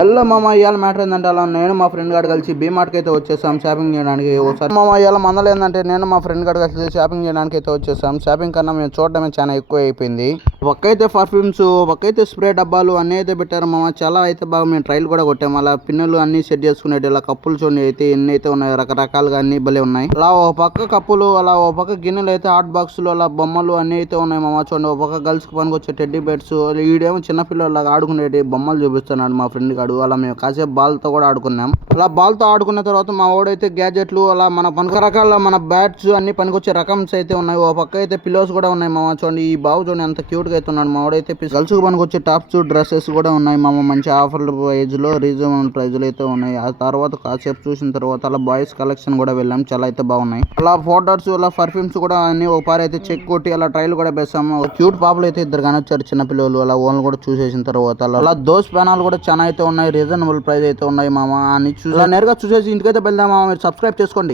Hello మామ, ఇవాళ matter ఏంటంటే అలా నేను మా ఫ్రెండ్ గారు కలిసి బీమార్ట్కి అయితే వచ్చేసాం షాపింగ్ చేయడానికి. ఒకసారి మామ ఇవాళ మందలు ఏంటంటే నేను మా ఫ్రెండ్ గారు కలిసి షాపింగ్ చేయడానికి అయితే వచ్చేసాం. షాపింగ్ కన్నా మేము చూడడమే చాలా ఎక్కువ అయిపోయింది. ఒక్కైతే పర్ఫ్యూమ్స్, ఒక్కైతే స్ప్రే డబ్బాలు అన్నీ అయితే పెట్టారు మామ. చాలా అయితే బాగా మేము ట్రైల్ కూడా కొట్టాము. అలా పిన్నులు అన్ని సెట్ చేసుకునేవి, ఇలా కప్పులు చూడండి అయితే ఎన్ని అయితే ఉన్నాయి, రకరకాలుగా అన్ని భలే ఉన్నాయి. అలా ఒక పక్క కప్పులు, అలా ఒక పక్క గిన్నెలు అయితే హాట్ బాక్సులు, అలా బొమ్మలు అన్ని అయితే ఉన్నాయి మామ. చూడండి ఒక పక్క గర్ల్స్ కి పనికి వచ్చే టెడ్డీ బెడ్స్, ఈడేమో చిన్నపిల్లలాగా ఆడుకునేటి బొమ్మలు చూపిస్తున్నాడు మా ఫ్రెండ్ గాడు. అలా మేము కాసేపు బాల్తో కూడా ఆడుకున్నాం. అలా బాల్తో ఆడుకున్న తర్వాత మా వాడైతే గ్యాజెట్లు, అలా మన రకాల మన బ్యాట్స్ అన్ని పనికొచ్చే రకమ్స్ అయితే ఉన్నాయి. ఓ పక్క అయితే పిల్లోస్ కూడా ఉన్నాయి మామ. చూడండి ఈ బాబు చూడండి ఎంత క్యూట్ గా అయితే ఉన్నాడు. మా వాడైతే గర్ల్స్ కు పనికొచ్చే టాప్స్, డ్రెస్సెస్ కూడా ఉన్నాయి మామ. మంచి ఆఫర్ ప్రైజ్ లో, రీజనబుల్ ప్రైజ్ లో అయితే ఉన్నాయి. ఆ తర్వాత కాసేపు చూసిన తర్వాత అలా బాయ్స్ కలెక్షన్ కూడా వెళ్ళాం. చాలా అయితే బాగున్నాయి. అలా పౌడర్స్, అలా పర్ఫ్యూమ్స్ కూడా అన్ని ఒక పారి అయితే చెక్ కొట్టి అలా ట్రైల్ కూడా వేసాము. క్యూట్ పాపలు అయితే ఇద్దరు కనొచ్చారు చిన్న పిల్లలు. అలా ఓన్లు కూడా చూసేసిన తర్వాత అలా దోస్ ప్యానాలు కూడా చాలా అయితే ఉన్నాయి. రీజనబుల్ ప్రైస్ అయితే ఉన్నాయి మామ. అన్ని చూసి నేరుగా చూసేసి ఇంటికైతే వెళ్దాం మామ. మీరు సబ్స్క్రైబ్ చేసుకోండి.